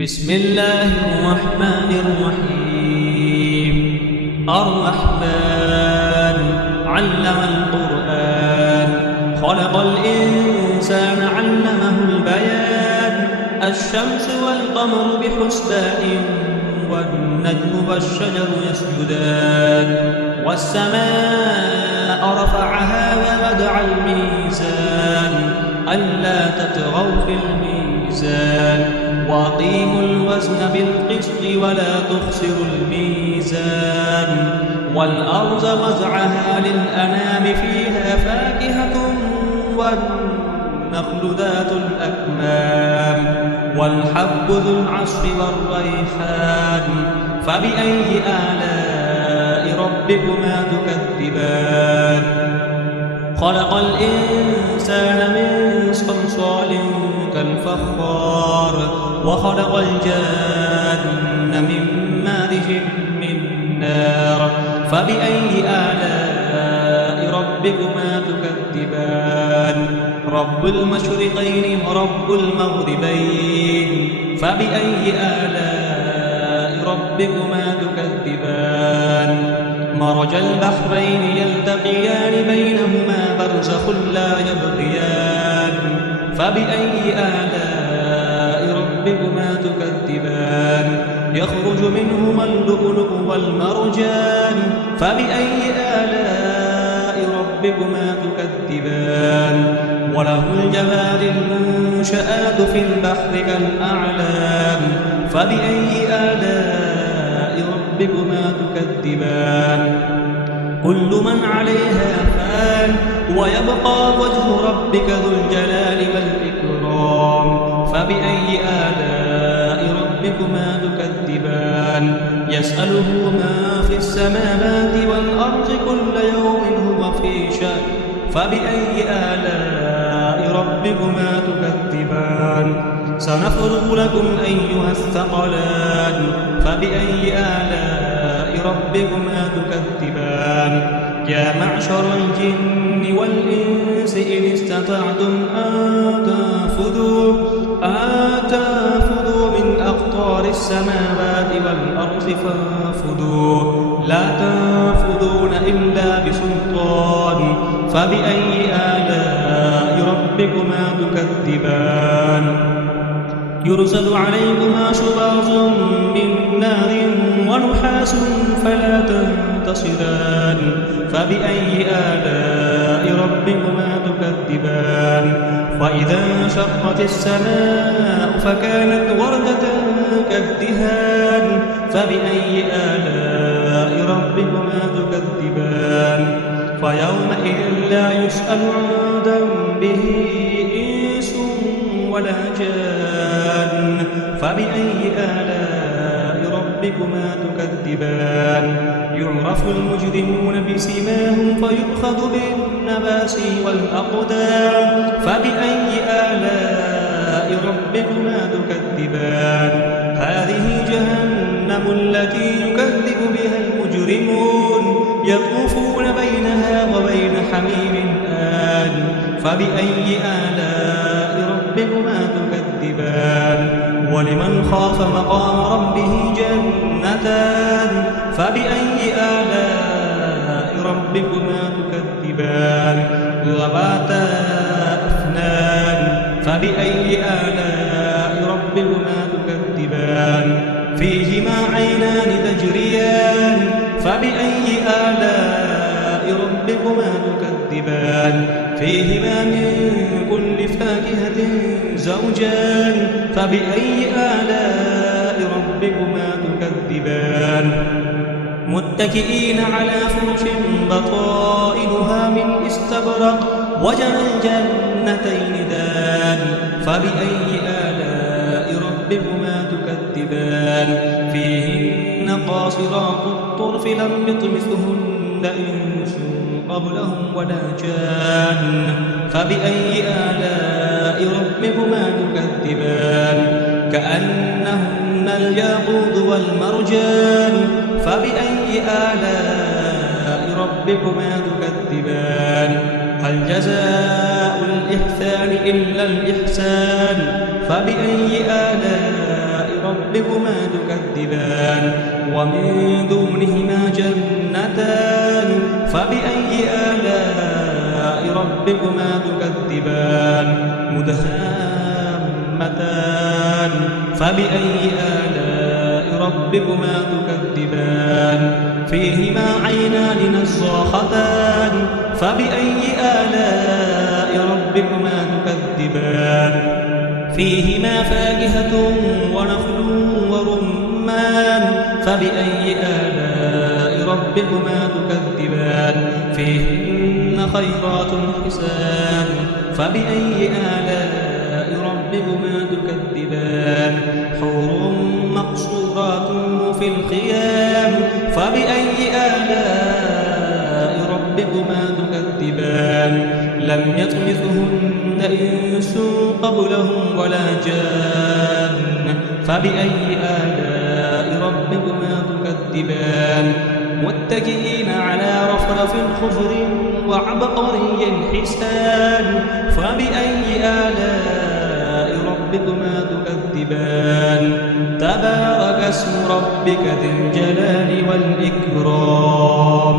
بسم الله الرحمن الرحيم. الرحمن علم القرآن خلق الإنسان علمه البيان. الشمس والقمر بحسبان والنجم والشجر يسجدان. والسماء رفعها ووضع الميزان ألا تطغوا في الميزان وأقيموا الوزن بالقسط ولا تخسروا الميزان. والأرض وضعها للأنام فيها فاكهة والنخل ذات الأكمام والحب ذو العصف والريحان. فبأي آلاء ربكما تكذبان؟ خلق الإنسان من صلصال كالفخار وخلق الجان من مارج من نار. فبأي آلاء ربكما تكذبان؟ رب المشرقين ورب المغربين. فبأي آلاء ربكما تكذبان؟ مرج البحرين يلتقيان بينهما برزخ لا يبغيان. فبأي آلاء ربكما تكذبان؟ يخرج منهما اللؤلؤ والمرجان. فبأي آلاء ربكما تكذبان؟ وله الجوار المنشآت في البحر كالأعلام. فبأي آلاء ربكما تكذبان؟ كل من عليها فان ويبقى وجه ربك ذو الجلال والإكرام. فبأي آلاء ربكما تكذبان؟ يسأله ما في السماوات والأرض كل يوم هو في شأن. فبأي آلاء ربكما تكذبان؟ سنفرغ لكم أيها الثقلان. فبأي آلاء ربكما تكذبان؟ يا معشر الجن والإنس إن استطعتم أن تنفذوا من أقطار السماوات والأرض فانفذوا لا تنفذون إلا بسلطان. فبأي آلاء ربكما تكذبان؟ يرسل عليكما شواظ من نار ونحاس فلا تنتصران. فبأي آلاء ربكما تكذبان؟ وإذا انشقت السماء فكانت وردة كالدهان. فبأي آلاء ربكما تكذبان؟ فيومئذ لا يسأل عن ذنبه إنس ولا جان. فبأي آلاء ربكما تكذبان؟ يعرف المجرمون بسيماهم فيؤخذ بالنباسي والأقدام. فبأي آلاء ربكما تكذبان؟ هذه جهنم التي يكذب بها المجرمون يطوفون بينها وبين حميم آن. فبأي آلاء ربكما تكذبان؟ ولمن خاف مقام ربه جنتان. فبأي آلاء ربكما تكذبان؟ ذواتا أفنان. فبأي آلاء ربكما تكذبان؟ فيهما عينان تجريان. فبأي آلاء ربكما تكذبان؟ فيهما من كل فاكهة زوجان. فبأي آلاء ربكما تكذبان؟ متكئين على فرش بطائنها من استبرق وجنى الجنتين دان. فبأي آلاء ربكما تكذبان؟ فيهن قاصرات الطرف لم يطمثهن إنس قبلهم ولا جان. فبأي آلاء ربكما تكذبان؟ كأنهن الياقوت والمرجان. فبأي آلاء ربكما تكذبان؟ هل جزاء الإحسان إلا الإحسان؟ فبأي آلاء ربكما تكذبان ومن دونهما جنتان فبأي آلاء ربكما تكذبان مدهامتان فبأي آلاء ربكما تكذبان فيهما عينان نضاختان فبأي آلاء ربكما تكذبان فيهما فاكهة ونخل ورمان فبأي آلاء ربكما تكذبان فيهن خيرات حسان فبأي آلاء ربكما تكذبان حور مقصورات في الخيام فبأي آلاء ربكما تكذبان لم يطمثهن إنس قبلهم ولا جان فبأي آلاء ربكما تكذبان متكئين على رفرف خضر وعبقري حسان فبأي آلاء ربكما تكذبان تبارك اسم ربك ذي الجلال والإكرام